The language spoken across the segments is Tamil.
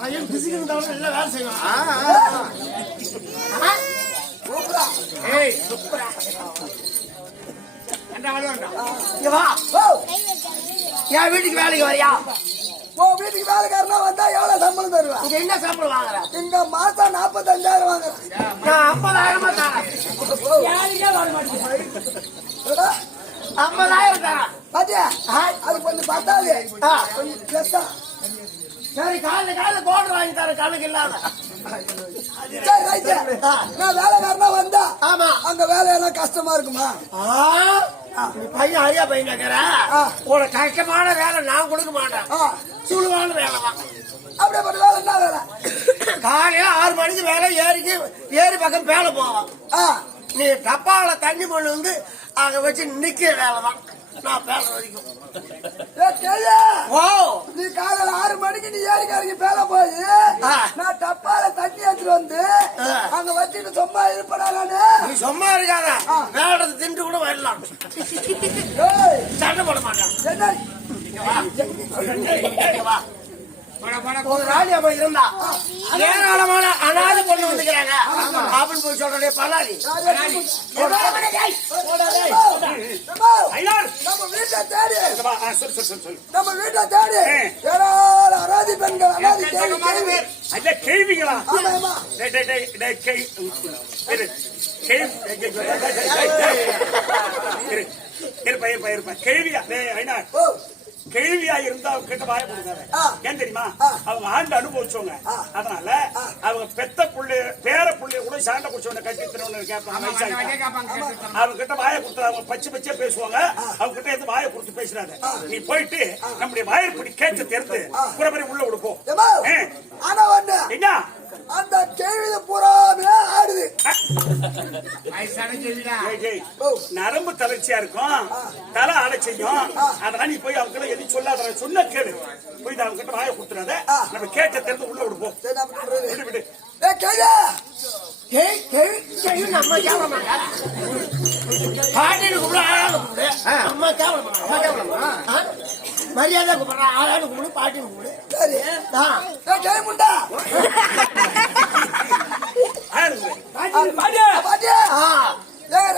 வேலை செய்வான். என் வீட்டுக்கு வேலைக்கு வரியா? வீட்டுக்கு வேலைக்காரனா வந்தா எவ்வளவு சம்பளம் தருவேன்? இங்க என்ன சம்பளம் வாங்குற? இங்க மாசம் 45,000 வாங்குறேன். நான் 50,000 தரேன். 50,000 தரேன். பாத்தியா? அது கொஞ்சம் பத்தாது. கொஞ்சம் பிளஸ்ஸா. சரி, காலைல கோடு வாங்கி தரேன் கணக்கு இல்லாத. சரி, ரைட்டு. நான் வேலைக்காரனா வந்தா ஆமா அங்க வேலையெல்லாம் கஷ்டமா இருக்குமா? பையன் ஐயா பையன் கேக்குற ஒரு கஷ்டமான வேலை நான் கொடுக்க மாட்டேன். சுழுவான வேலை தான். அப்படியே வேலை என்ன வேலை? காலையில 6 மணிக்கு வேலை ஏரி பக்கம் வேலை போவான். நீ டப்பாவில தண்ணி கொண்டு வந்து அங்க வச்சு நிக்கிற வேலை தான் நான் பேச வரைக்கும். நீ காலையில 6 மணிக்கு நீ ஏரிக்காரங்க வேலை போய் நான் டப்பால தண்ணி எடுத்துட்டு வந்து அங்க வச்சுட்டு சும்மா இருப்படா நானு. நீ சும்மா இருக்காத, வேலை திண்டு கூட வரலாம். சண்டை போட மாட்டான். ஒரு ராணி அம்மா இருந்தா ஏராளமான அனாதை பொண்ணு வந்துக்கிறாங்க அப்படின்னு போய் சொல்றே பலாரி. நம்ம வீட்டை தேடி ஏராளம் அனாதை பெண்கள் அனாதை கேள்விகளா? கேள்வியா? கேள்வியா இருந்தா அவங்க கிட்ட வாய கொடுக்காத. ஏன் தெரியுமா? அவங்க ஆண்டு அனுபவிச்சவங்க. அதனால அவங்க பெத்த புள்ளி பேர புள்ளிய கூட சாண்ட குடிச்சவன கட்டி திருவண்ணு கேட்பாங்க. அவங்க கிட்ட வாய கொடுத்து அவங்க பச்சை பச்சையா பேசுவாங்க. அவங்க கிட்ட எது வாய கொடுத்து பேசுறாங்க. நீ போயிட்டு நம்முடைய வாயிற்படி கேட்டு தெரிந்து புறப்படி உள்ள கொடுப்போம். என்ன அந்த கேள்வி பூராமே ஆடுது. நரம்பு தளர்ச்சியா இருக்கும், தலை ஆட செய்யும். அதனால நீ போய் அவங்க கிட்ட எதுவும் சொல்லாத, சொன்ன கேளு. போய் அவங்க கிட்ட வாய கொடுத்துறாத, நம்ம கேட்ட தெரிந்து உள்ள விடுப்போம். விடு நம்ம பாட்டின்னு கூப்பிட ஆளானு கூப்பிடு. அம்மா கேவலமா மரியாதை கூப்பிடுற ஆளானு கூப்பிடு, பாட்டின்னு கூப்பிடு.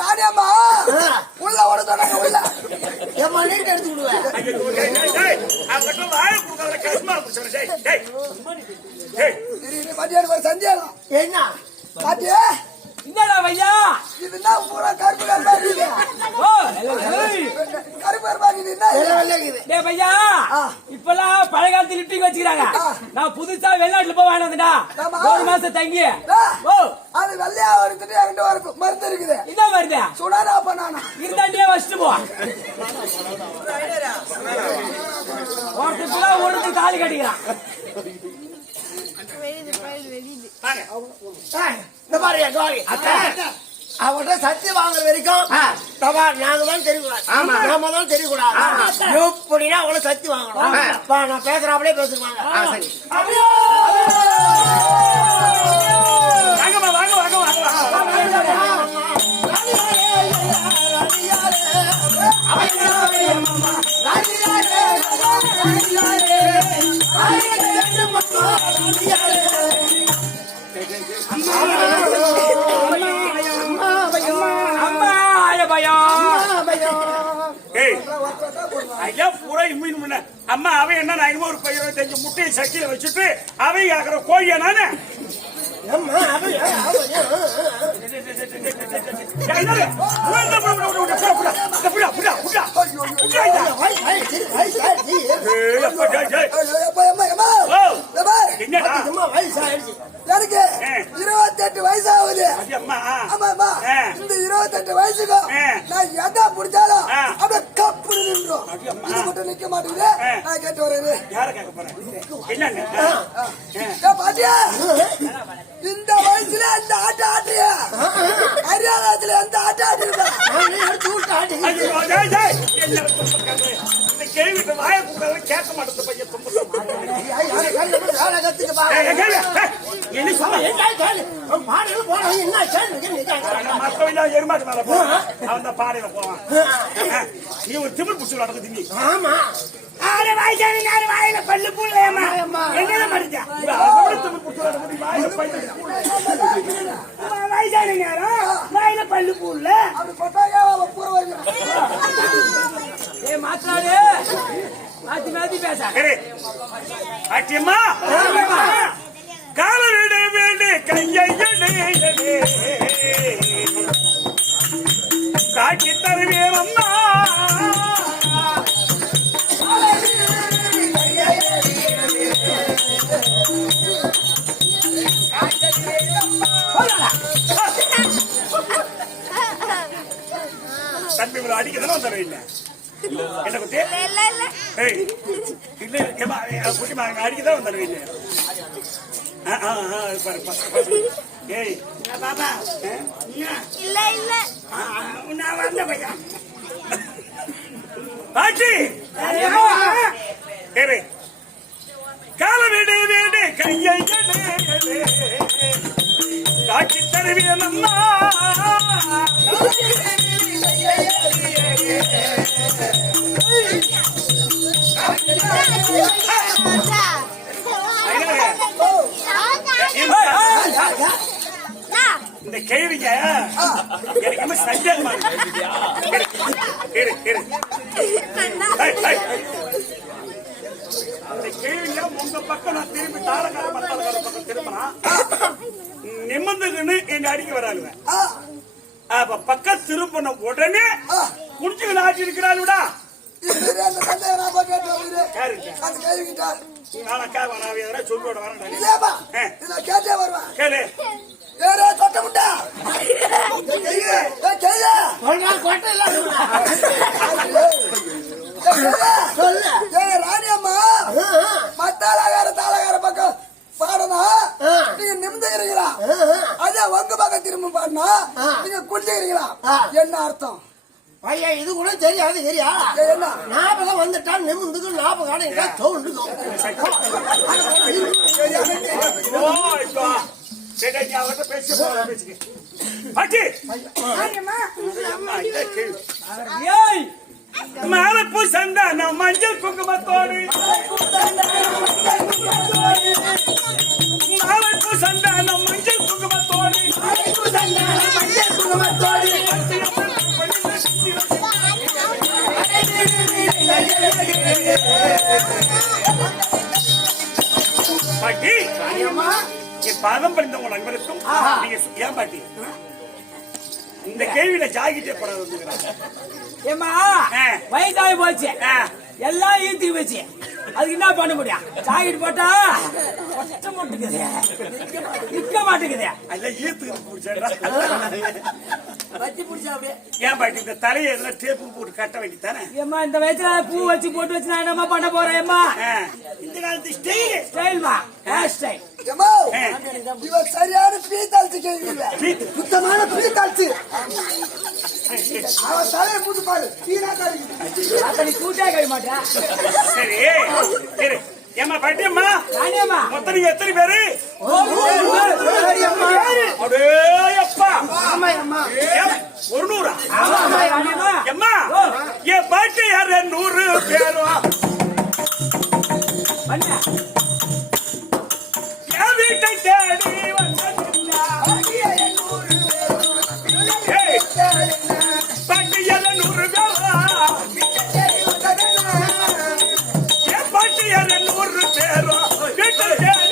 ராணியம்மா உள்ள ஓட சொன்னாங்க. உள்ள ஏமா நீட்டு எடுத்து விடுவேன். ஒரு சந்தேகம். என்ன பாட்டியா? என்னடா பையா? இதுனா பூரா கருப்பு கருப்பா இருக்குது. கருப்பு கருப்பா இருக்குது. டேய் பையா, இப்பெல்லாம் பழைய காலத்து லிப்டிக் வச்சுக்கிறாங்க. நான் புதுசா வெளிநாட்டுல போய் வாங்கிட்டு வந்தேன்டா. 1 மாசம் தங்கி. அது வெள்ளையா ஒருத்தர் என்கிட்ட ஒரு மருந்து இருக்குது. என்ன மருந்து? சுடாரா பண்ணானா இருந்தாண்டியே வச்சுட்டு போ. ஒருத்தர் தாலி கட்டிக்கிறான். அவர்கிட்ட சத்தி வாங்குற வரைக்கும் நாங்க தான் தெரியக்கூடாது. நாம தான் தெரியக்கூடாது. எப்படின்னா அவளை சத்தி வாங்கணும். நான் பேசுறாங்களே பேசுவாங்க. ஐயா பூரா இம்மின் அம்மா அவன் என்ன 525 முட்டையை சக்கில வச்சுட்டு அவை ஆகிற கோழியா நானு? எனக்கு 28 வயசு ஆகுது. ஆமாமா, இந்த 28 வயசுக்கும் நான் எதா பிடிச்சாலும் அப்படியே கப்பு நின்றோம். இது மட்டும் நிக்க மாட்டேங்குது. நான் கேட்டு வரேன். யார கேட்க போறேன்? பாட்டியா, இந்த வயசுல அந்த ஆட்ட ஆட்டிய ஹரியானாத்துல எந்த ஆட்ட ஆட்டிருப்பா? கேள்விட்டு வாய கேட்க மாட்டேன் பையன். எருமாட்டு மேல போ, அவன் தான் பாடையில போவான். நீ ஒரு திமிழ் புடிச்சு நடக்குது. நீ ஆமா வாயில பல்லு பூ எங்க மடிச்சா கால விட வேண்டு கையை காட்சி தருவேன் அம்மா தம்பி இவ்வளவு அடிக்கதானே வந்துடுவீங்க என்ன குட்டி குட்டிமா அடிக்கதான் வந்துடுவீங்க ஏய் பாப்பா இல்ல இல்ல நான் வந்த பையன் பாட்டி கால வீடு வீடு கையை காட்சி தருவியல் அம்மா இந்த கேள்விங்க எனக்கு சந்தேகமா அந்த கேள்விங்க உங்க பக்கம் நான் திரும்பி தாளக்கார மத்தாளக்கார பக்கம் திரும்பினா நிமிர்ந்துக்குன்னு என்ன அடிக்க வராளுவேன் அப்ப பக்கம் திரும்பின உடனே குடிச்சுக்கு ஆட்சி இருக்கிறாளுடா சொல்லுவோட வரேன் கேட்டே வருவேன் கேளு தொட்ட முட்டா ராணியம்மா மத்தாளகார தாளகார பக்கம் பாடனா நீங்க நிமிந்துகிறீங்களா அதே உங்க பக்கம் திரும்ப பாடினா நீங்க குடிச்சுக்கிறீங்களா என்ன அர்த்தம் ஐயா இது கூட தெரியாது சரியா என்ன ஞாபகம் வந்துட்டா நிமிந்துக்கும் ஞாபகம் இருக்கா தோண்டுக்கும் மரப்பு சந்தானம் மஞ்சள் குங்குமத்தோடு மரப்பு சந்தானம் மஞ்சள் குங்குமத்தோடு பாட்டி என் பாதம் படிந்த உங்க நண்பருக்கும் நீங்க ஏன் பாட்டி இந்த கேள்வியில ஜாகிட்டே போடாது ஏமா வயசாகி போச்சு எல்லாம் ஈர்த்தி வச்சு அதுக்கு என்ன பண்ண முடியும் ஜாக்கெட் போட்டா கஷ்டம் மாட்டேங்குது நிக்க மாட்டேங்குது அதெல்லாம் ஈர்த்துக்கு பிடிச்சா வச்சு பிடிச்சா அப்படியே ஏன் பாட்டி இந்த தலையை எல்லாம் டேப்பு போட்டு கட்ட வேண்டித்தானே ஏமா இந்த வயசுல பூ வச்சு போட்டு வச்சு நான் என்னமா பண்ண போறேன் ஏமா இந்த காலத்து ஸ்டைல் ஸ்டைல்மா ஸ்டைல் இவன் சரியான பீத்தாழ்ச்சி கேள்வி சுத்தமான பீத்தாழ்ச்சி அவன் தலையை போட்டு பாரு நீ கூட்டே கழிய மாட்டேன் சரி சரி ஏமா பாட்டியம்மா ராணியம்மா மொத்தம் நீங்க எத்தனை பேரு ஒரு நூறா எம்மா என் பாட்டி யாரு 100 பேரும் என் வீட்டை தேடி பாட்டி யாரு 100 பேரா என் பாட்டி யாரு 100 பேரும் வீட்டை தேடி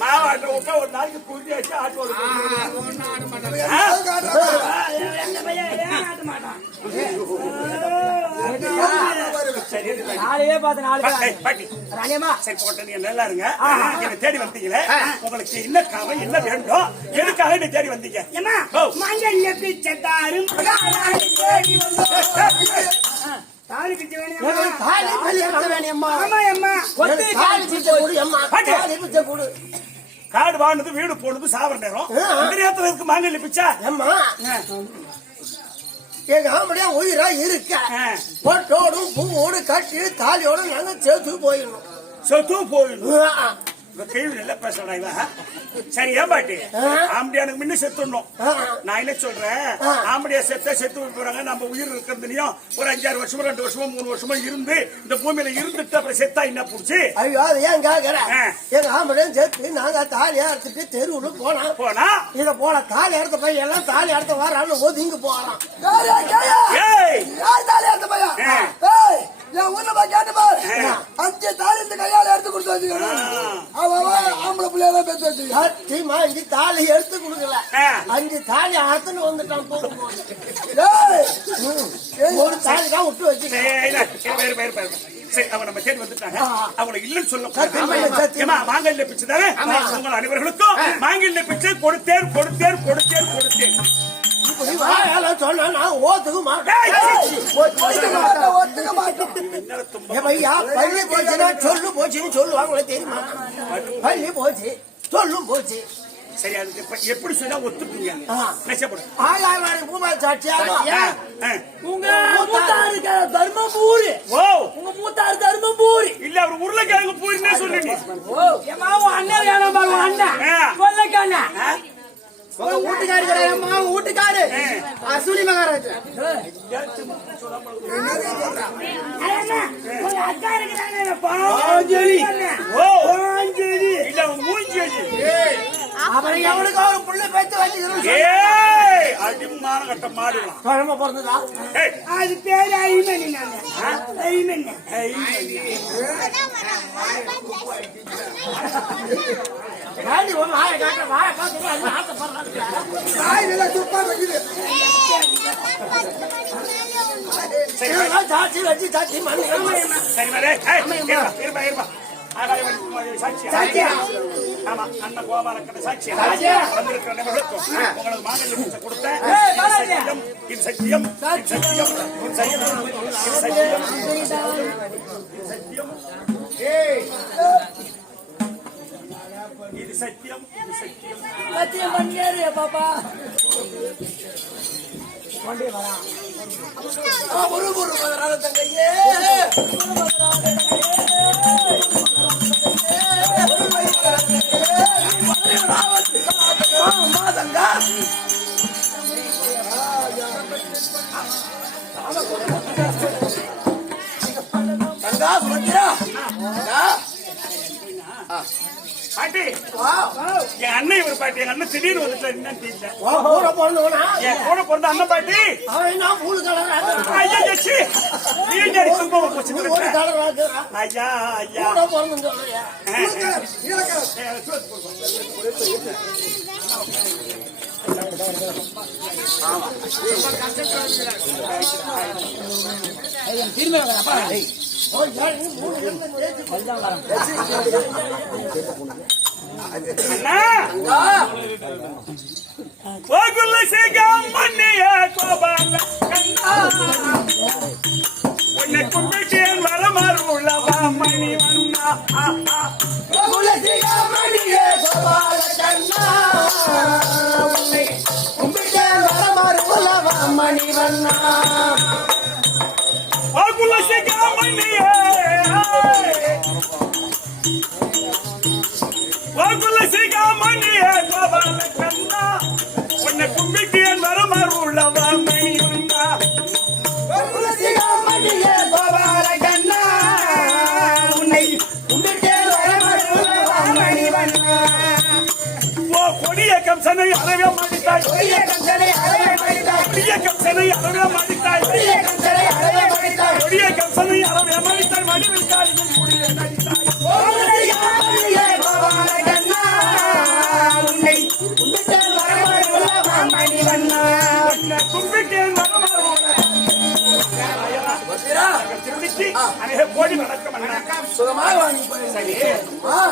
மாவாட்ட விட்டா ஒரு நாளைக்கு புரிஞ்சு வச்சு ஆட்டு நாளையே பார்த்து நாலு பாட்டி ராணியம்மா சரி போட்ட நீங்க நல்லா இருங்க என்ன தேடி வந்தீங்களே உங்களுக்கு என்ன காரணம் என்ன வேண்டும் எதுக்காக நீ தேடி வந்தீங்க மஞ்சள் பிச்சைத்தாரும் தாலி பிச்சை காடு வாங்கினது வீடு போனது சாவர நேரம் இந்த நேரத்துல இருக்கு மாங்கல்ய பிச்சா எங்க ஆம்படியா உயிரா இருக்க பொட்டோடும் பூவோடு கட்டி தாலியோட நாங்க சேர்த்து போயிடணும் செத்து போயிடும் கேள்வி நல்லா பேசுறா இவ. சரி ஏன் பாட்டி ஆம்படியானுக்கு முன்ன செத்துடணும். நான் என்ன சொல்றேன், ஆம்படியா செத்து போறாங்க. நம்ம உயிர் இருக்கிறதுலயும் ஒரு 5-6 வருஷமோ 2 வருஷமோ 3 வருஷமோ இருந்து இந்த பூமியில இருந்துட்டு அப்புறம் செத்தா என்ன புடிச்சு? ஐயோ அது ஏன் கேக்குறேன்? எங்க ஆம்படியும் சேர்த்து நாங்க தாலி அறுத்துட்டு தெருவுல போனா இத போல தாலி அறுத்த பையன் எல்லாம் தாலி அறுத்த வரான்னு ஒதுங்கி போறான். யார் தாலி எடுத்த பையன்? ஏய், என் ஊர்ல போய் கேட்டு பாரு. 5 தாலி இந்த கையால எடுத்து கொடுத்து வச்சுக்கிறேன். ஆம்பளை பிள்ளையெல்லாம் பேச வச்சுக்க. சத்தியமா 5 தாலி எடுத்து கொடுக்கல, 5 தாலி அறுத்துன்னு வந்துட்டான். ஒரு தாலி தான் விட்டு வச்சுக்கிறேன். சரி அவங்க நம்ம தேடி வந்துட்டாங்க. அவங்களை இல்லன்னு சொல்ல மாங்கல்ய பிச்சை தானே உங்கள் அனைவர்களுக்கும் மாங்கல்ய பிச்சை கொடுத்தேன் கொடுத்தேன் கொடுத்தேன் கொடுத்தேன். சொன்னா நான் ஓத்துக்க மாட்டேன். பள்ளி போச்சுன்னா சொல்லு போச்சுன்னு சொல்லுவாங்களே தெரியுமா? பள்ளி போச்சு சொல்லும் போச்சு. சரி அதுக்கு எப்படி சொன்னா ஒத்துக்குங்க? உங்க மூத்தாரு தர்மபூரி. உங்க மூத்தாரு தர்மபூரி இல்ல அவர் உருளைக்கிழங்கு பூரின்னே சொல்லுங்க. அண்ணன் வேணும் பாரு அண்ணன் கொல்லைக்கான வீட்டுக்காரு அம்மா வீட்டுக்காரு அசூலி மகாராஜ். அப்புறம் எவனுக்கு ஒரு புள்ள பேச்சு வச்சுக்கிறோம். அடிமான கட்ட மாடுலாம் குழம்பு பிறந்ததா? அது பேரு ஐமணி. ஐமணி வாய காட்ட வாய பார்த்து ஆசைப்படுறாங்க. சாட்சி வச்சு சாட்சி சாட்சியா? ஆமா அண்ணன் கோபாலக்கண்ண சாட்சியா வந்திருக்கிற நபர்களுக்கும் உங்களுக்கு மாநில கொடுத்த இது சத்தியம் சத்தியம் சத்தியம் சத்தியம் இது சத்தியம் இது சத்தியம் சத்தியம் பண்ணியாரு பாப்பா. தங்கையே தங்கா சுமந்திரா பாட்டி என் அண்ணன் இவர் பாட்டி. எங்க அண்ணன் திடீர்னு வந்துட்டாரு. என்னன்னு தெரியல. கூட பிறந்தவனா? என் கூட பிறந்த அண்ணன் பாட்டி. அவன் நான் மூணு கலர் ஐயா ஒரு கலர் ஐயா ஐயா கூட பிறந்து சொல்றியா? உன்னை கும்பிட்டேன் வரமாறு உள்ளவா மணி வண்ணா. மணியே கோபால கண்ணா உன்னை கும்பிட்டேன் வரமாறு உள்ளவா மணி வண்ணா. உன்னை கும்பிட்டேன் வரமாறு உள்ளவா மணி வண்ணா. மணியே கோபால கண்ணா உன்னை கும்பிட்டேன் வரமாறு உள்ளவா மணி வண்ணா. ஓ கொடிய கம்சனை அறவே மாடித்தாய். கொடிய கம்சனை அறவே மாடித்தாய். கொடிய கம்சனை அறவே மாடித்தாய். கொடிய கம்சனை அறவே மாடித்தாய். கொடிய கம்சனை அறவே மாடித்தாய். மடிவில் காலில் முடிய நடித்தாய். மணியே கோபால கண்ணா உன்னை கும்பிட்டேன் வரமாறு உள்ளவா மணி வண்ணா. உன்னை கும்பிட்டேன் வரமாறு திருவிக்கி அநேக கோடி வணக்கம் அண்ணா. சுகமாக வாங்கி போய் சரி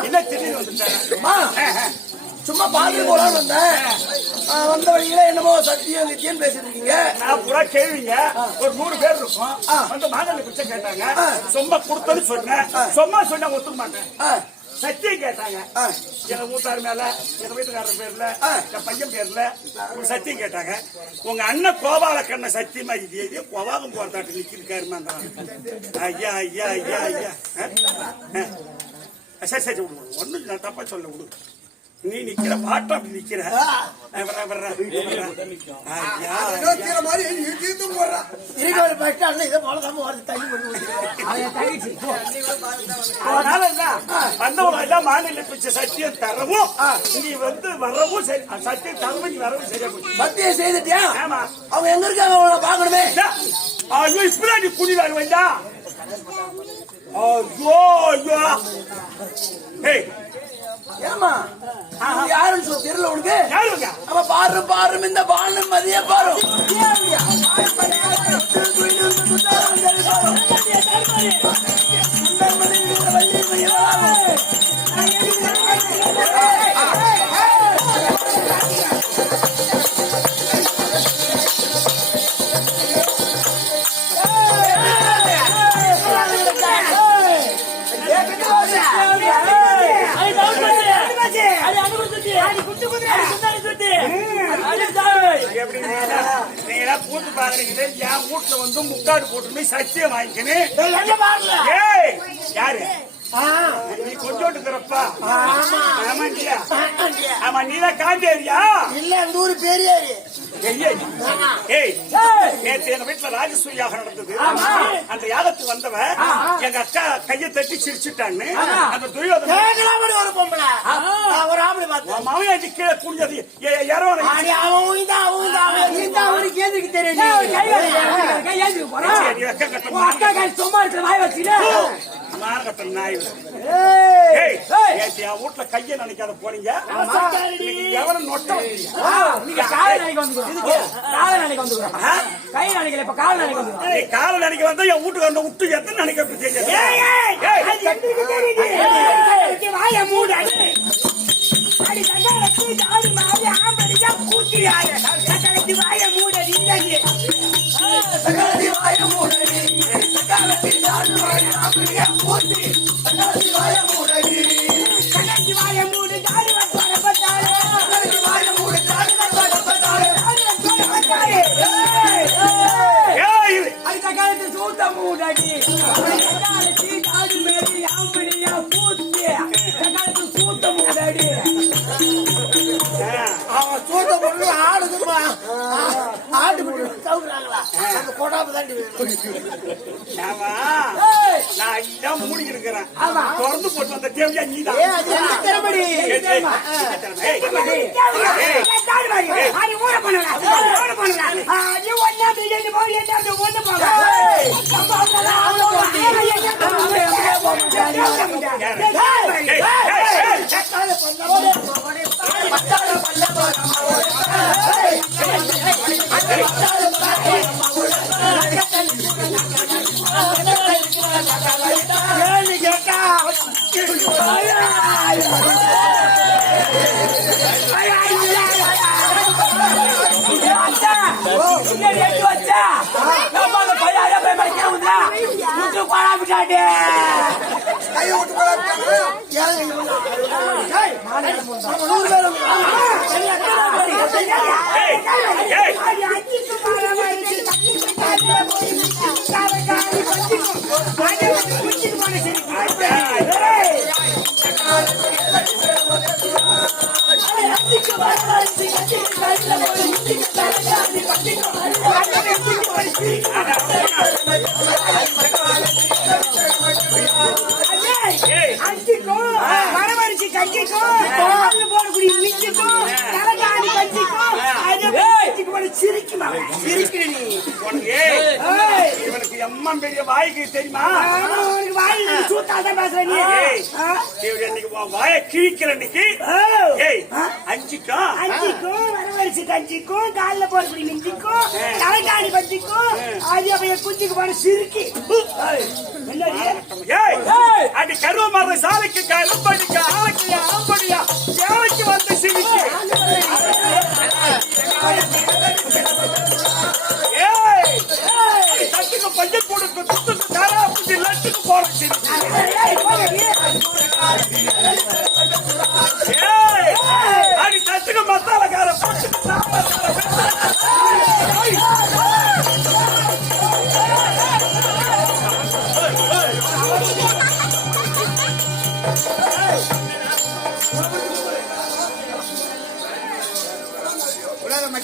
என்ன திடீர்னு வந்துட்டேன்? சும்மா பாத்து போலாம் வந்தேன். வந்த வழியில என்னமோ சத்தியம் நித்தியம் பேசிட்டு இருக்கீங்க. நான் பூரா கேள்விங்க ஒரு 100 பேர் இருக்கும். வந்து மாங்கல்ய பிச்சை கேட்டாங்க. சும்மா கொடுத்தது சொன்னேன். சும்மா சொன்னா ஒத்துக்க மாட்டேன். சத்தியம் கேட்டாங்க. எங்க மூத்தார் மேல எங்க வீட்டுக்காரர் பேர்ல என் பையன் பேர்ல ஒரு சத்தியம் கேட்டாங்க. உங்க அண்ணன் கோபால கண்ண சத்தியமா இது கோவாகம் போறதாட்டு நிக்கிருக்காருமா. ஐயா ஐயா ஐயா ஐயா சரி சரி விடு ஒண்ணு நான் தப்பா சொல்ல விடு நீ நிக்கிற பாட்டு அப்படி நிக்கிற தீர மாதிரி இழுத்து போடுறா. இருக்கிற பஸ் ஸ்டாண்ட்ல இதை போலதான் வருது தண்ணி பண்ணி அதனால வந்தவங்க எல்லாம் மாநில பிச்சை சத்தியம் தரவும் நீ வந்து வரவும் சரி சத்தியம் தரவும் நீ வரவும் சரியா போச்சு. மத்திய செய்துட்டியா? ஆமா அவங்க எங்க இருக்காங்க அவங்கள பாக்கணுமே. ஐயோ இப்பதான் நீ குடி வேறு வந்தா ஐயோ ஐயோ ஏய் ஏமா யாருன்னு சொல்லி தெரியல உனக்கு? யாருங்க அவ பாரு பாரு இந்த பானு மதிய பாரு நீங்க கூத்து பாக்குறீங்க என் வீட்டுல வந்து முக்காடு போட்டு சத்தியம் வாங்கிக்கணும். யாரு நீ கொஞ்சோட்டு இருக்கிறப்பா? ஆமாண்டியா ஆமா நீதான் காண்டேரியா? இல்ல அந்த ஊரு பெரியாரு. ஏய் நேற்று எங்க வீட்டுல ராஜசூய யாகம் நடந்தது. அந்த யாகத்துக்கு வந்தவன் எங்க அக்கா கையை தட்டி சிரிச்சுட்டான்னு அந்த துரியோதன ஒரு பொம்பளை ஒரு ஆம்பளை பார்த்து மாமியாட்டி கீழே குடிஞ்சது யாரும் அவனுக்கு எதுக்கு தெரியும்? மானகட்டம் நாய் வீட்டுல கைய நினைக்காத போறீங்க. எவரும் நொட்ட கால நினைக்க வந்தா என் வீட்டுக்கு வந்த விட்டு எத்தனை நினைக்க ஆடு கவுக்குறாங்களா அந்த கொடாம தாண்டி நான் இதான் மூடிக்கிட்டு இருக்கிறேன். திறந்து போட்டு வந்த தேவையா நீதான் வரவரிசி கஞ்சிக்கும் போடக்கூடிய மிஞ்சிக்கும் தலைகாணி கஞ்சிக்கும் சிரிக்குமா சிரிக்கிறீ இவனுக்கு எம்மா பெரிய வாய்க்கு தெரியுமா? வாய் சூத்தாதான் பேசுற நீ வாய கிழிக்கிற இன்னைக்கு அஞ்சுக்கும் வரவரிசி கஞ்சிக்கும் காலில் போடக்கூடிய மிஞ்சிக்கும் தலைகாணி கஞ்சிக்கும் அது அப்ப குஞ்சுக்கு போன சிரிக்கி அடி கருவ மர சாலைக்கு கருப்படிக்கா ஆளைக்கு ஆம்படியா சேவைக்கு வந்து சிரிக்கு தட்டுக்கு பஞ்சம் கொடுத்து துத்துக்கு தாரா புத்தி லட்டுக்கு போற சிரிக்கு அடி தட்டுக்கு மசாலா கார போட்டுக்கு சாப்பாடு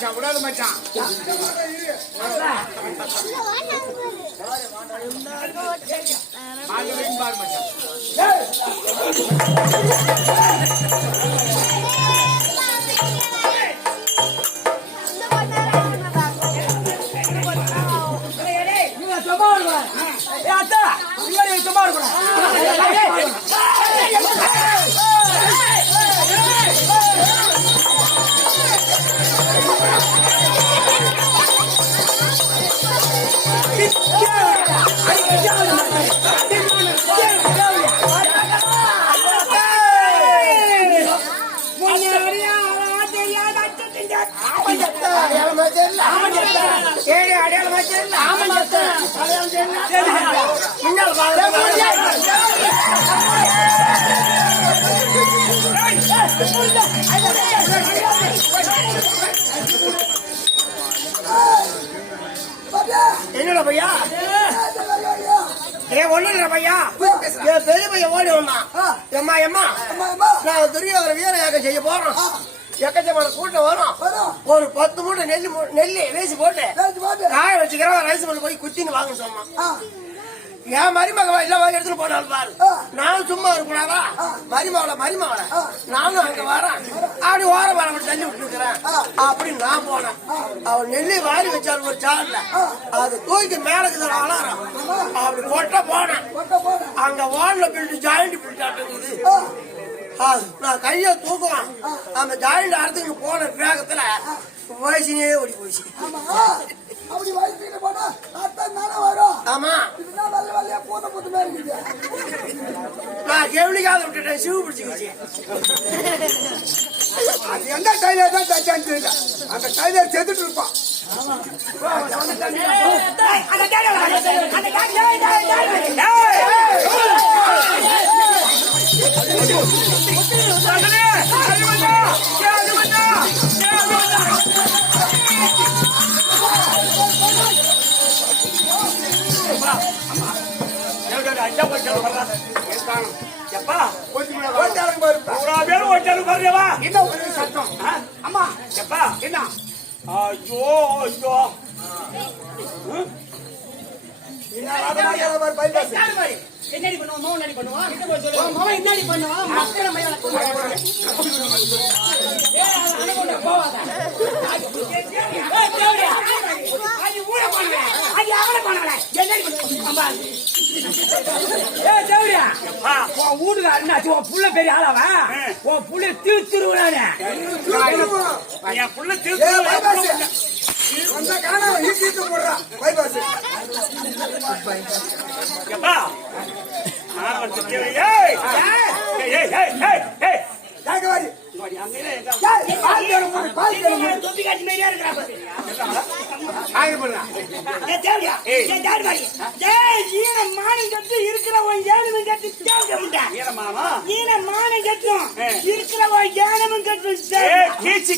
மச்சான் விடாத மச்சான் பாரு மச்சான் நீங்க சும்மா இருக்கணும். ஏய் அத்தா, நீங்க சும்மா இருக்கணும். என்னடா பையா ஒண்ணு இல்ல பையா என் பெரிய பையன் ஓடி வந்தான் எம்மா எம்மா நான் துரியோதர வீர யாகம் செய்ய போறோம் எக்கச்சமான கூட்டம் வரும் ஒரு 10 மூட்டை நெல்லி வேசி போட்டு காய வச்சுக்கிறோம் ரைஸ் மில் போய் குத்தின்னு வாங்க சொன்னான் என் மருமக இல்ல எடுத்துட்டு போனாலும் பாரு நானும் சும்மா இருக்கக்கூடாதா மருமகளை நானும் அங்க வரேன் அப்படி ஓர வர தண்ணி விட்டுருக்கிறேன் அப்படி நான் போனேன் அவன் நெல்லி வாரி வச்சாலும் ஒரு சார்ல அது தூக்கி மேலக்கு வளரும் அப்படி கொட்ட போனேன் அங்க வால்ல பில்டு ஜாயிண்ட் பில்டாட்டுங்குது நான் கைய தூக்குவான் அந்த ஜாயிண்ட் அறுத்துக்கு போன வேகத்துல வயசுனே ஓடி போச்சு அப்படி வயசுக்கு போனா அத்தான் தானே வரும். ஆமா இதுதான் நல்ல வழியா பூத்த மாதிரி இருக்குது. நான் கெவனிக்காத விட்டுட்டேன் சிவு பிடிச்சிக்கிச்சு அது எந்த டைலர் தான் தச்சான்னு தெரியல. அந்த டைலர் செத்துட்டு இருப்பான். என்னடி பண்ணுவோம் என்னடி பண்ணுவோம் என்னடி பண்ணுவோம் மக்கள் புள்ள பெரிய ஆளாவா உன் புள்ள தீர்த்துருவானே என் புள்ள தீர்த்து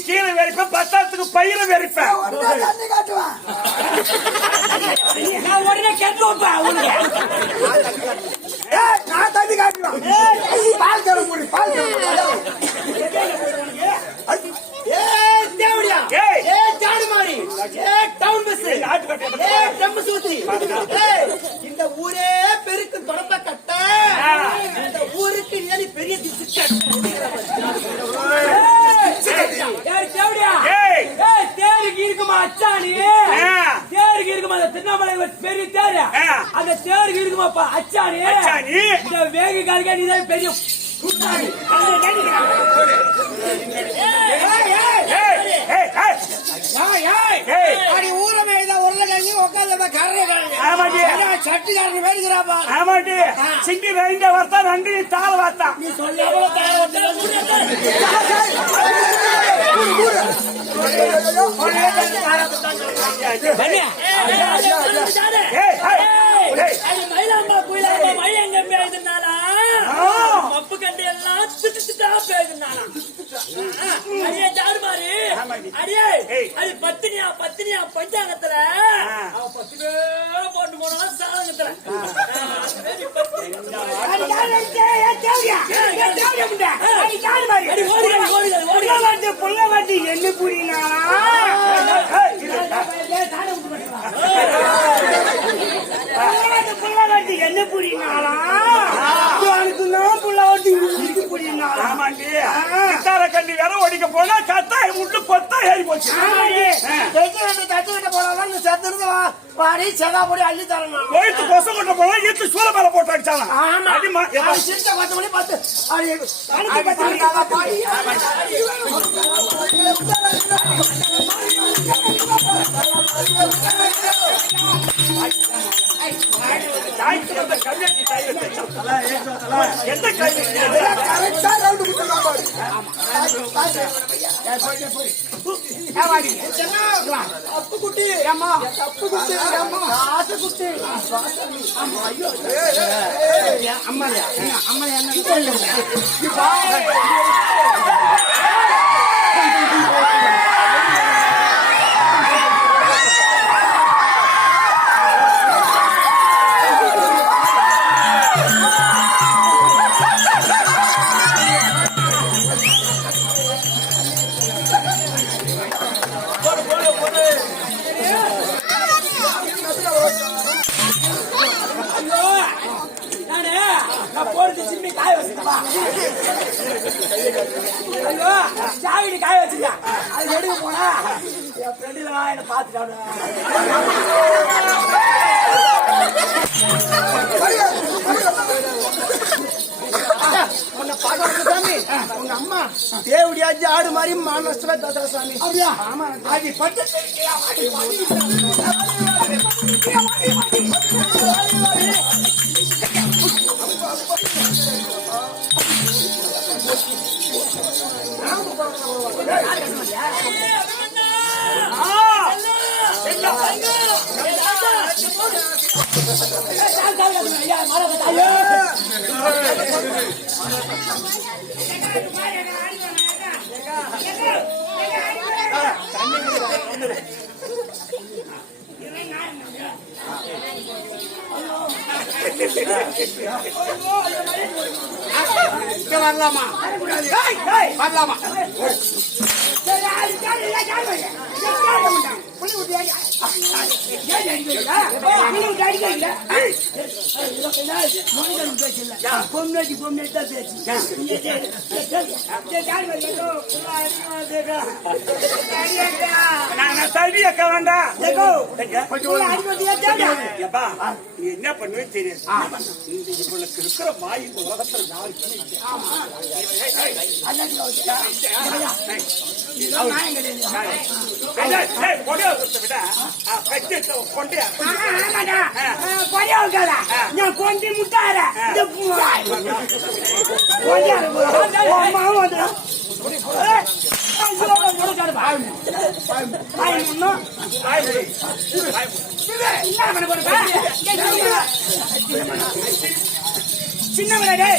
கீழே வெறிப்பேன் பத்தாத்துக்கு பயிர வெறிப்பேன் நான் உடனே கெட்டு வைப்பேன் உனக்கு நான் தண்ணி காட்டுவேன். பால் தர முடியும் பால் இந்த ஊரே பெருக்கு தொடப்ப கட்ட இந்த ஊருக்கு நீ பெரிய தேருக்கு இருக்குமா அச்சாணி தேருக்கு இருக்குமா திருவண்ணாமலை பெரிய தேரு அந்த தேருக்கு இருக்குமாப்பா அச்சாணி இந்த வேக காலிக்க நீதான் பெரிய சிங்கி ரெண்டு வார்த்தா ரெண்டு தாள வார்த்தா நீ சொல்ல மயிலாம்பா குயிலாம்பா மழை எங்க பெய்யுதுனாலா மப்பு கண்டு எல்லாம் திட்டா பெய்யுதுனாலா அடியே ஜாடுமாரி அடியே அது பத்தினியா பஞ்சாங்கத்துல அவன் 10 பேர் போட்டு போனா சாதகத்துல புள்ள வாட்டி என்ன புரியினா போனா கத்தா விட்டு கொத்தா ஏறி போச்சு. தச்சுக்கிட்ட போனாலும் இந்த செத்துருந்து வாடி செகா போடி அள்ளி தரணும். போயிட்டு கொசை கொட்ட போனா எட்டு சூழ மேல போட்டு அடிச்சாங்க. அடிமா சிரிச்ச 10 மணி 10 எந்த கைது தப்பு குட்டி அம்மா தப்பு குட்டி அம்மா ஆசை குட்டி அம்மா அம்மா என்ன ஐயோ சாவிடி காய வச்சிருக்கா அது எடுக்க போனா என் ஃப்ரெண்டுல என்ன பாத்துட்டானு சாமி உங்க அம்மா தேவடியாச்சு ஆடு மாதிரி மாநஷ்டமா பேசுற சாமி. அப்படியா? ஆமா. அது பட்டு வரலாமா வரலாமா பொம்னாடி தான் பேச்சு தடியக்க வேண்டாம். நீ என்ன பண்ணுவேன்னு தெரியாது. இவளுக்கு இருக்கிற வாய் இந்த உலகத்துல யாருக்குமே கொண்டி முட்டார சின்னவரே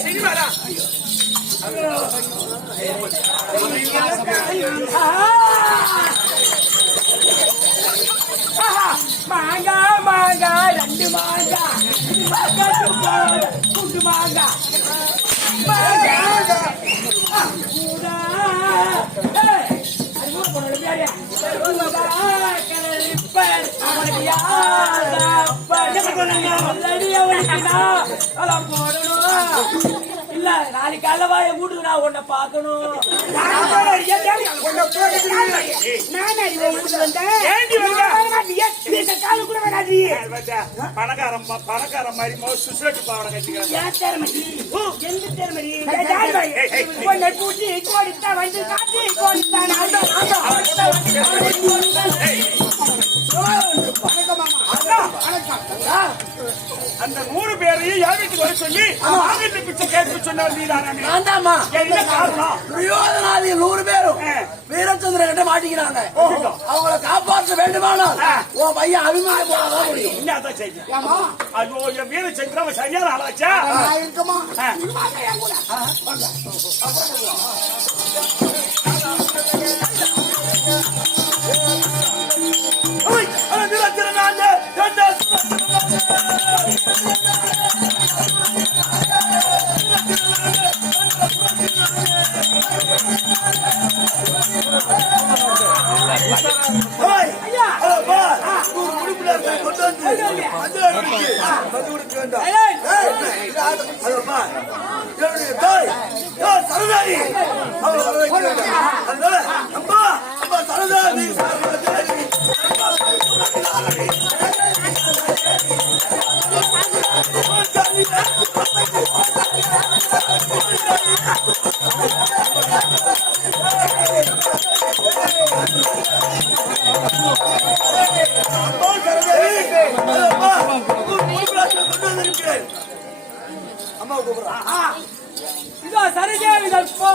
மாங்கா மாங்கா 2 மாங்கா குண்டு மாங்கா இல்ல நாளைக்கு அல்லவா என் வீட்டுக்கு நான் உன்னை பார்க்கணும். பணக்கார மாதிரி சுசேட்டு பாவனை கட்டிக்கிறேன். அந்த 100 பேரையும் என் வீட்டுக்கு வர சொல்லி ஆங்கிட்டு பிச்சை கேட்க சொன்னார். ஆண்டாமா என்ன காரணம்? துரியோதனாதி 100 பேரும் வீரச்சந்திரன் கிட்ட மாட்டிக்கிறாங்க. அவங்கள காப்பாற்ற வேண்டுமானால் உன் பையன் அபிமானம் போனதான் முடியும். என்னதான் செய்தி? ஐயோ என் வீரச்சந்திரன் சரியான ஆளாச்சா இருக்குமா? சரதாரி அம்மா கூப்பிடுறா இதோ சரிதேவிகள் போ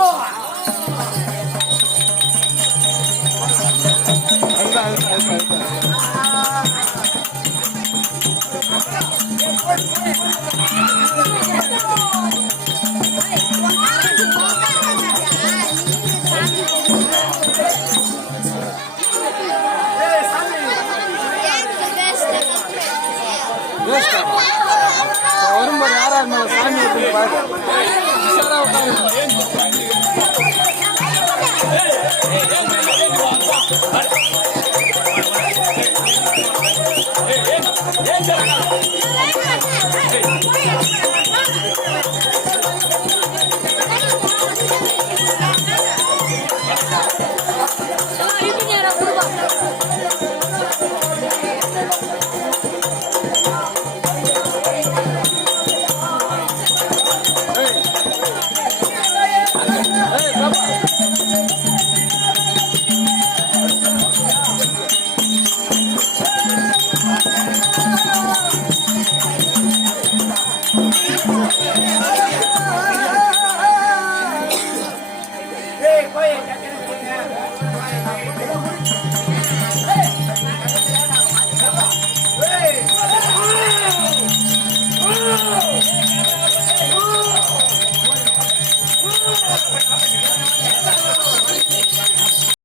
வரும்போது யாராரு மேல சாமி பாக்க ஏய் போய்